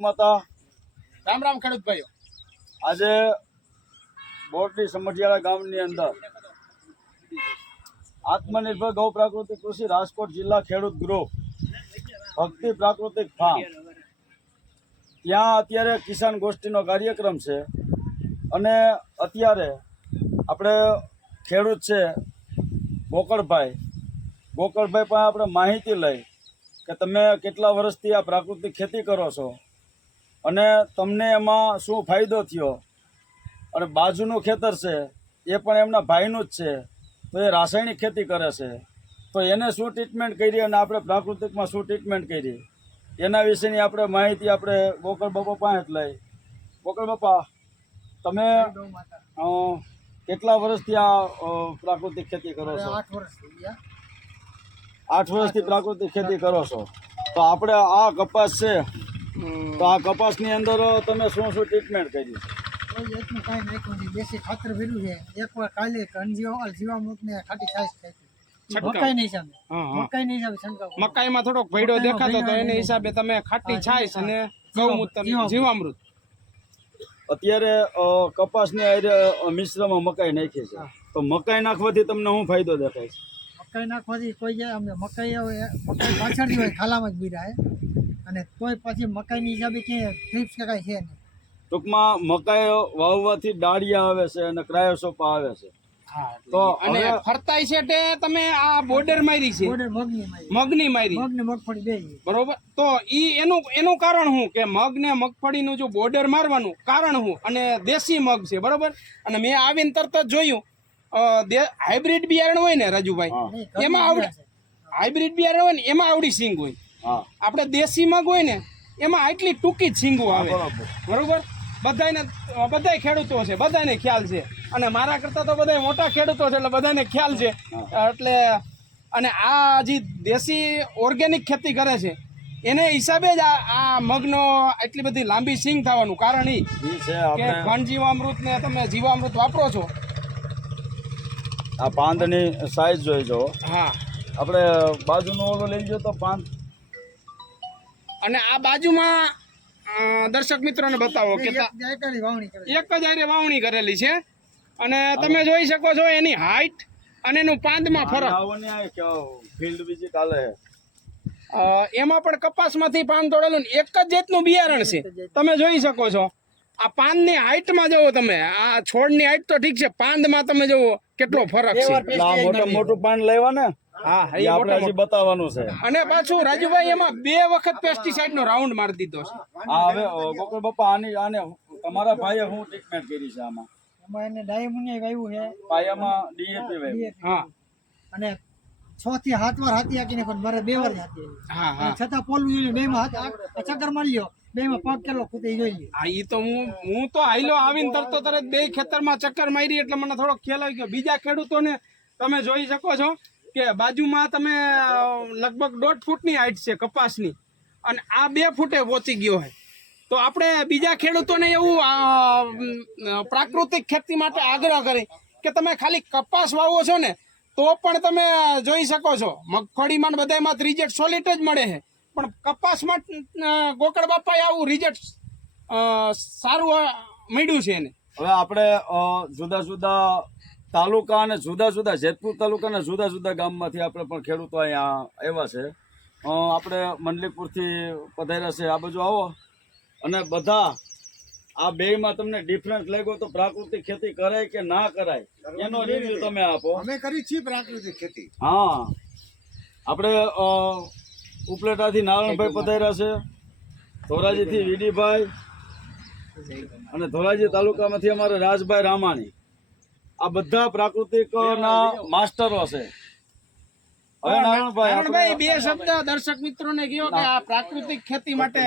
માતા. રામ રામ ખેડૂત ભાઈઓ આજે બોરડી સમઢિયાળા ગામની અંદર આત્મનિર્ભર ગૌ પ્રાકૃતિક કૃષિ રાજકોટ જિલ્લા ખેડૂત ગ્રુપ ભક્તિ પ્રાકૃતિક ફાર્મ. ત્યાં અત્યારે કિસાન ગોષ્ઠીનો કાર્યક્રમ છે અને અત્યારે આપણે ખેડૂત છે ગોકળભાઈ. ગોકળભાઈ પાસે આપણે માહિતી લઈ કે તમે કેટલા વર્ષથી આ પ્રાકૃતિક ખેતી કરો છો? અને તમને એમાં શું ફાયદો થયો? અને બાજુનું ખેતર છે એ પણ એમના ભાઈનું જ છે તો એ રાસાયણિક ખેતી કરે છે. તો એને શું ટ્રીટમેન્ટ કરી અને આપણે પ્રાકૃતિકમાં શું ટ્રીટમેન્ટ કરી? એના વિશેની આપણે માહિતી આપણે ગોકળ બાપા પાસે જ લઈ. ગોકળ બાપા તમે કેટલા વર્ષથી આ પ્રાકૃતિક ખેતી કરો છો? આઠ વર્ષથી પ્રાકૃતિક ખેતી કરો છો. તો આપણે આ કપાસ છે તો આ કપાસની અંદર તમે શું શું ટ્રીટમેન્ટ કરી જાતનું કાંઈ નાખ્યું નથી દેશી ખાતર ભર્યું છે. એકવાર કાલે જીવા જીવામૃત ને ખાટી છાશ ખાઈ મકાઈ નહીં સામે મકાઈ છંટકાવ મકાઈમાં થોડોક ભેડો દેખાતો તો એને હિસાબે તમે ખાટી છાશ અને ગૌમૂત્ર જીવામૃત. અત્યારે કપાસની મિશ્રમાં મકાઈ નાખી છે. તો મકાઈ નાખવાથી તમને શું ફાયદો દેખાય છે? મકાઈ નાખવાથી કોઈ જાય અમને મકાઈ મકાઈ પાછળથી હોય ખાલામાં જ બીડાય અને તોય પછી મકાઈની હિસાબે કે ટ્રીપ્સ કે કાંઈ છે નહીં. ટૂંકમાં મકાઈ વાવવાથી ડાળિયા આવે છે અને ક્રાયોસોપા આવે છે. તો અને ફરતાય છે તે તમે આ બોર્ડર મારી છે. બોર્ડર મગની મારી. મગની મારી. મગ ને મગફળી બે બરોબર? તો ઈ એનું એનું કારણ શું? કે મગ ને મગફળીનું જો બોર્ડર મારવાનું કારણ શું? અને દેશી મગ છે બરોબર? અને મેં આવીને તરત જ જોયું હાઇબ્રિડ બિયારણ હોય ને રાજુભાઈ એમાં આવડે હાઇબ્રિડ બિયારણ હોય ને એમાં આવડી સિંગ હોય. હા આપણે દેશી મગ હોય ને એમાં આટલી ટૂંકી સિંગો આવે. બરોબર. બધાને બધાય ખેડૂતો છે બધાને ખ્યાલ છે. અને મારા કરતા તો બધા મોટા ખેડૂતો છે એટલે બધાને ખ્યાલ છે. એટલે અને આ જે દેશી ઓર્ગેનિક ખેતી કરે છે એને હિસાબે જ આ મગનો આટલી બધી લાંબી સિંગ થવાનું કારણ ઈ કે ઘન જીવામૃત ને તમે જીવામૃત વાપરો છો. આ પાંદની સાઈઝ જોઈ જો હા. આપણે બાજુનો ઓલો લઈ જો તો પાંદ અને આ બાજુમાં દર્શક મિત્રોને બતાવો કે એક જ આરે વાવણી કરેલી. છે. અને તમે જોઈ શકો છો એની હાઈટ અને એનું પાંદમાં ફરક. ફિલ્ડ વિઝિટ એમાં પણ કપાસમાંથી પાન તોડેલું ને એક જ જાતનું બિયારણ છે. તમે જોઈ શકો છો. આ પાનની હાઈટમાં જુઓ તમે. આ છોડની હાઈટ તો ઠીક છે. પાંદમાં તમે જુઓ કેટલો ફરક છે. આ મોટું મોટું પાન લેવા ને હા એ આપણે હજી બતાવવાનું છે. અને પાછું રાજુભાઈ એમાં બે વખત પેસ્ટિસાઇડ નો રાઉન્ડ મારી દીધો છે. આ હવે અ, બાપા આની આને તમારા ભાઈએ શું ટ્રીટમેન્ટ કરી છે આમાં? એમાં એને ડાયમંડ વાવ્યું છે. પાયામાં ડીએપી વાવ્યું હા. અને છ થી સાત વાર હાથી હાકીને પણ મારે બે વાર હાથી હા હા. છતાં પોલું જોઈએ બે માં હાથ ચક્કર મારી લ્યો બે માં પગ કેલો ખૂટે ઈ હા ઈ તો હું હું તો આઈલો આવીને તરતો તરત બે ખેતરમાં ચક્કર મારી એટલે મને થોડો ખ્યાલ આવી ગયો. બીજા ખેડૂતોને તમે જોઈ શકો છો. કે બાજુમાં તમે લગભગ દોઢ ફૂટની હાઈટ છે કપાસની. અને આ બે ફૂટે પહોંચી ગયો છે. તો આપણે બીજા ખેડૂતોને એવું પ્રાકૃતિક ખેતી માટે આગ્રહ કરી કે તમે ખાલી કપાસ વાવો છો ને, તો પણ તમે જોઈ શકો છો. મગફળીમાં બધામાં રિઝલ્ટ સોલિડ જ મળે છે. પણ કપાસમાં ગોકળ બાપાએ આવું રિઝલ્ટ સારું મળ્યું છે એને. હવે આપણે જુદા જુદા તાલુકા અને જુદા જુદા જેતપુર તાલુકાના જુદા જુદા ગામમાંથી આપણે પણ ખેડૂતો અહીંયા આવ્યા છે. આપણે મંડલીપુરથી પધાર્યા છે. આ બાજુ આવો. અને બધા આ બેયમાં તમને ડિફરન્સ લાગ્યો તો પ્રાકૃતિક ખેતી કરાય કે ના કરાય એનો રિવ્યુ તમે આપો. અમે કરી છીએ પ્રાકૃતિક ખેતી. હા. આપણે ઉપલેટાથી નારાયણભાઈ પધાર્યા છે. ધોરાજીથી વીડીભાઈ. અને ધોરાજી તાલુકામાંથી અમારે રાજભાઈ રામાણી. આ બધા પ્રાકૃતિક ના માસ્ટરો છે. હવે નારાયણભાઈ બે શબ્દ દર્શક મિત્રોને કહો કે આ પ્રાકૃતિક ખેતી માટે